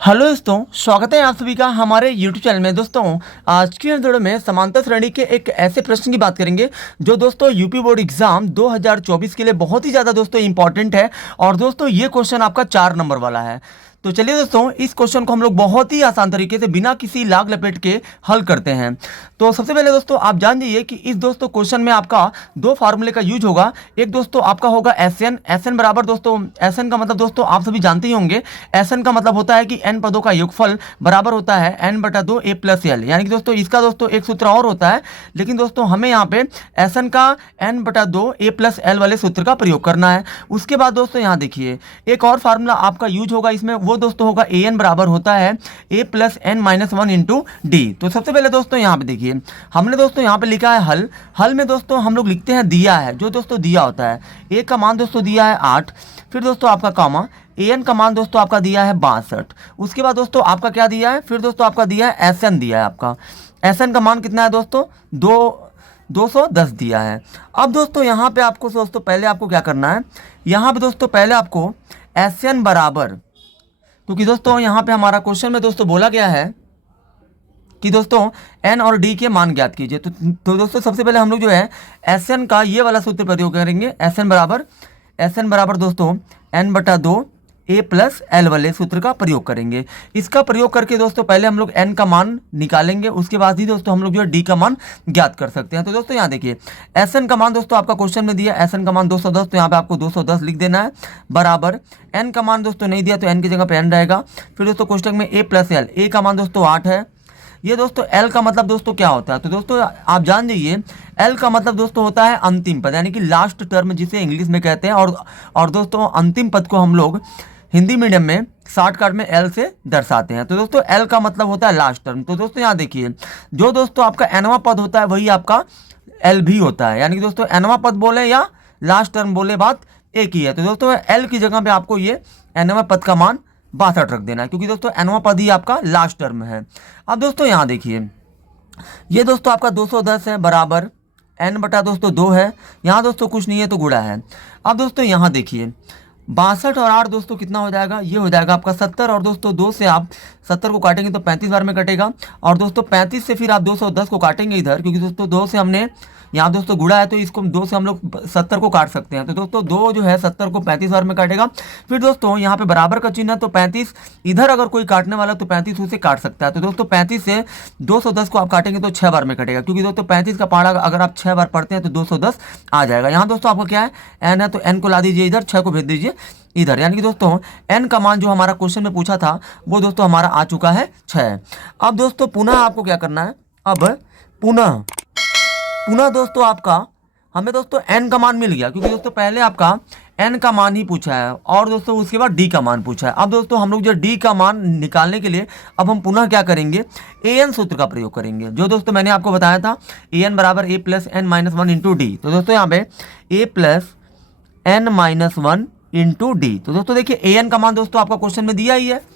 Hello दोस्तों, स्वागत है आप सभी का हमारे YouTube चैनल में। दोस्तों, आज की इस वीडियो में समांतर श्रेणी के एक ऐसे प्रश्न की बात करेंगे जो दोस्तों यूपी बोर्ड एग्जाम 2024 के लिए बहुत ही ज़्यादा दोस्तों इंपॉर्टेंट है। और दोस्तों ये क्वेश्चन आपका 4 नंबर वाला है। तो चलिए दोस्तों, इस क्वेश्चन को हम लोग बहुत ही आसान तरीके से बिना किसी लाग लपेट के हल करते हैं। तो सबसे पहले दोस्तों आप जान जाइए कि इस दोस्तों क्वेश्चन में आपका दो फार्मूले का यूज होगा। एक दोस्तों आपका होगा एस एन बराबर दोस्तों एस एन का मतलब दोस्तों आप सभी जानते ही होंगे। एस एन का मतलब होता है कि एन पदों का योगफल बराबर होता है एन बटा दो ए प्लस एल। यानी कि दोस्तों इसका दोस्तों एक सूत्र और होता है, लेकिन दोस्तों हमें यहाँ पे एस एन का एन बटा दो ए प्लस एल वाले सूत्र का प्रयोग करना है। उसके बाद दोस्तों यहाँ देखिए एक और फार्मूला आपका यूज होगा इसमें, वो दोस्तों होगा ए एन बराबर होता है A plus N minus one into D. तो सबसे पहले दोस्तों यहाँ पे देखिए हमने दोस्तों यहाँ पे लिखा है हल। हल में दोस्तों हम लोग लिखते हैं दिया है, जो दोस्तों दिया होता है। ए का मान दोस्तों दिया है 8, फिर दोस्तों आपका कामा ए एन का मान दोस्तों आपका दिया है 62। उसके बाद दोस्तों आपका क्या दिया है, फिर दोस्तों आपका दिया है एस एन दिया है। आपका एस एन का मान कितना है दोस्तों 210 दिया है। अब दोस्तों यहाँ पे आपको दोस्तों पहले आपको क्या करना है, यहाँ पे दोस्तों पहले आपको एस एन बराबर, क्योंकि दोस्तों यहाँ पे हमारा क्वेश्चन में दोस्तों बोला गया है कि दोस्तों एन और डी के मान ज्ञात कीजिए। तो दोस्तों सबसे पहले हम लोग जो है एस एन का ये वाला सूत्र प्रयोग करेंगे। एस एन बराबर दोस्तों एन बटा दो ए प्लस एल वाले सूत्र का प्रयोग करेंगे। इसका प्रयोग करके दोस्तों पहले हम लोग एन का मान निकालेंगे, उसके बाद ही दोस्तों हम लोग जो है डी का मान ज्ञात कर सकते हैं। तो दोस्तों यहाँ देखिए एस एन का मान दोस्तों आपका क्वेश्चन में दिया एस एन का मान 210, तो यहाँ पे आपको 210 लिख देना है बराबर एन का मान दोस्तों नहीं दिया तो एन की जगह पे एन रहेगा। फिर दोस्तों कोष्टक में ए प्लस एल, ए का मान दोस्तों 8 है। ये दोस्तों एल का मतलब दोस्तों क्या होता है, तो दोस्तों आप जान जाइए एल का मतलब दोस्तों होता है अंतिम पद, यानी कि लास्ट टर्म जिसे इंग्लिश में कहते हैं। और दोस्तों अंतिम पद को हम लोग हिंदी मीडियम में शॉर्टकट में एल से दर्शाते हैं। तो दोस्तों एल का मतलब होता है लास्ट टर्म। तो दोस्तों यहाँ देखिए जो दोस्तों आपका एनवा पद होता है वही आपका एल भी होता है, यानी कि दोस्तों एनवा पद बोले या लास्ट टर्म बोले बात एक ही है। तो दोस्तों एल की जगह पे आपको ये एनवा पद का मान 62 रख देना है, क्योंकि दोस्तों एनवा पद ही आपका लास्ट टर्म है। अब दोस्तों यहाँ देखिए ये दोस्तों आपका 210 है बराबर एन बटा दोस्तों 2 है। यहाँ दोस्तों कुछ नहीं है तो गुणा है। अब दोस्तों यहाँ देखिए 62 और 8 दोस्तों कितना हो जाएगा, ये हो जाएगा आपका 70। और दोस्तों 2 से आप 70 को काटेंगे तो 35 बार में कटेगा। और दोस्तों 35 से फिर आप 210 को काटेंगे इधर, क्योंकि दोस्तों 2 से हमने यहाँ दोस्तों गुणा है तो इसको 2 से हम लोग 70 को काट सकते हैं। तो दोस्तों 2 जो है 70 को 35 बार में काटेगा। फिर दोस्तों यहाँ पे बराबर का चिन्ह है तो 35 इधर अगर कोई काटने वाला तो 35 उसे काट सकता है। तो दोस्तों 35 से 210 को आप काटेंगे तो 6 बार में कटेगा, क्योंकि दोस्तों 35 का पहाड़ा अगर आप 6 बार पढ़ते हैं तो 210 आ जाएगा। यहाँ दोस्तों आपका क्या है एन है, तो एन को ला दीजिए इधर, 6 को भेज दीजिए इधर। यानी कि दोस्तों एन का मान जो हमारा क्वेश्चन में पूछा था वो दोस्तों हमारा आ चुका है 6। अब दोस्तों पुनः आपको क्या करना है, अब पुनः दोस्तों आपका हमें दोस्तों एन का मान मिल गया, क्योंकि दोस्तों पहले आपका एन का मान ही पूछा है और दोस्तों उसके बाद डी का मान पूछा है। अब दोस्तों हम लोग जो डी का मान निकालने के लिए अब हम पुनः क्या करेंगे, ए एन सूत्र का प्रयोग करेंगे, जो दोस्तों मैंने आपको बताया था ए एन बराबर A plus N minus one into D. तो दोस्तों यहाँ पे A plus N minus one into D. तो दोस्तों देखिए ए एन का मान दोस्तों आपका क्वेश्चन में दिया ही है।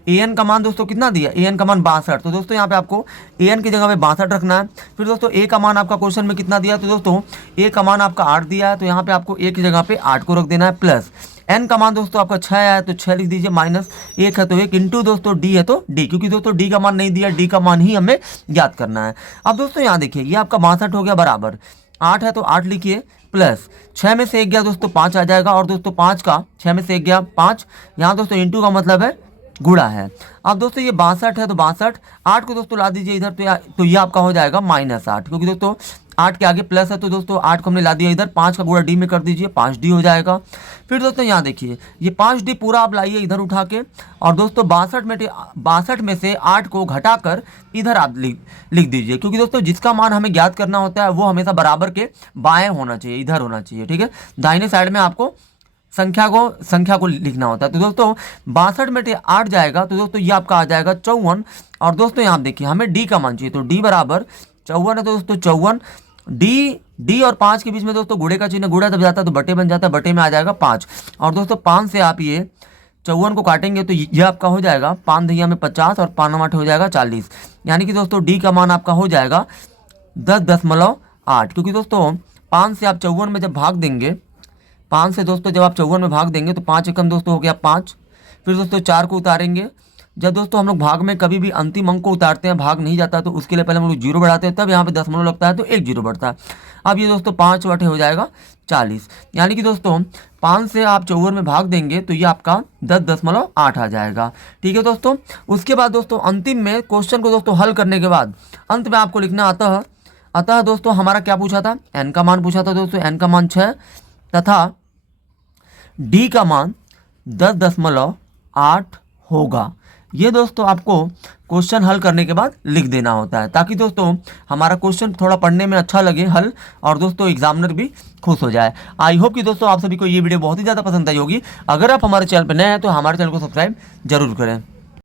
ए एन का मान दोस्तों कितना दिया, ए एन का मान 62। तो दोस्तों यहाँ पे आपको ए एन की जगह पे 62 रखना है। फिर दोस्तों ए का मान आपका क्वेश्चन में कितना दिया, तो दोस्तों ए का मान आपका 8 दिया है, तो यहाँ पे आपको ए की जगह पे 8 को रख देना है। प्लस एन का मान दोस्तों आपका 6 है तो 6 लिख दीजिए, माइनस 1 है तो 1 इंटू दोस्तों डी है तो डी, क्योंकि दोस्तों डी का मान नहीं दिया, डी का मान ही हमें ज्ञात करना है। अब दोस्तों यहाँ देखिए ये आपका 62 हो गया बराबर 8 है तो 8 लिखिए, प्लस 6 में से 1 गया दोस्तों 5 आ जाएगा। और दोस्तों 5 का 6 में से 1 गया 5, यहाँ दोस्तों इंटू का मतलब है गुणा है। अब दोस्तों ये 62 है तो 62, 8 को दोस्तों ला दीजिए इधर, तो ये आपका हो जाएगा -8, क्योंकि दोस्तों 8 के आगे प्लस है तो दोस्तों 8 को हमने ला दिया इधर, 5 का गुणा डी में कर दीजिए, 5d हो जाएगा। फिर दोस्तों यहाँ देखिए ये 5d पूरा आप लाइए इधर उठा के, और दोस्तों 62 में से 8 को घटाकर इधर आप लिख दीजिए, क्योंकि दोस्तों जिसका मान हमें ज्ञात करना होता है वो हमेशा बराबर के बाएँ होना चाहिए, इधर होना चाहिए, ठीक है। दाहिने साइड में आपको संख्या को लिखना होता है। तो दोस्तों 62 में 8 जाएगा तो दोस्तों ये आपका आ जाएगा 54। और दोस्तों यहाँ देखिए हमें डी का मान चाहिए, तो डी बराबर 54 है तो दोस्तों 54, डी और 5 के बीच में दोस्तों गुणे का चिन्ह, गुणा तब जाता है तो बटे बन जाता है, बटे में आ जाएगा 5। और दोस्तों 5 से आप ये 54 को काटेंगे तो ये आपका हो जाएगा 5 दहिया में 50 और 5 8 हो जाएगा 40। यानी कि दोस्तों डी का मान आपका हो जाएगा 10.8, क्योंकि दोस्तों 5 से आप 54 में जब भाग देंगे, 5 से दोस्तों जब आप 54 में भाग देंगे तो 5 एकम दोस्तों हो गया 5। फिर दोस्तों 4 को उतारेंगे जब दोस्तों हम लोग भाग में कभी भी अंतिम अंक को उतारते हैं, भाग नहीं जाता, तो उसके लिए पहले हम लोग जीरो बढ़ाते हैं, तब यहाँ पे दशमलव लगता है तो एक जीरो बढ़ता है। अब ये दोस्तों 5 हो जाएगा 40, यानी कि दोस्तों 5 से आप 54 में भाग देंगे तो ये आपका 10.8 आ जाएगा। ठीक है दोस्तों। उसके बाद दोस्तों अंतिम में क्वेश्चन को दोस्तों हल करने के बाद अंत में आपको लिखना अतः दोस्तों हमारा क्या पूछा था, n का मान पूछा था दोस्तों, n का मान 6 तथा d का मान 10.8 होगा। ये दोस्तों आपको क्वेश्चन हल करने के बाद लिख देना होता है, ताकि दोस्तों हमारा क्वेश्चन थोड़ा पढ़ने में अच्छा लगे हल, और दोस्तों एग्जामिनर भी खुश हो जाए। आई होप कि दोस्तों आप सभी को ये वीडियो बहुत ही ज़्यादा पसंद आई होगी। अगर आप हमारे चैनल पर नए हैं तो हमारे चैनल को सब्सक्राइब जरूर करें।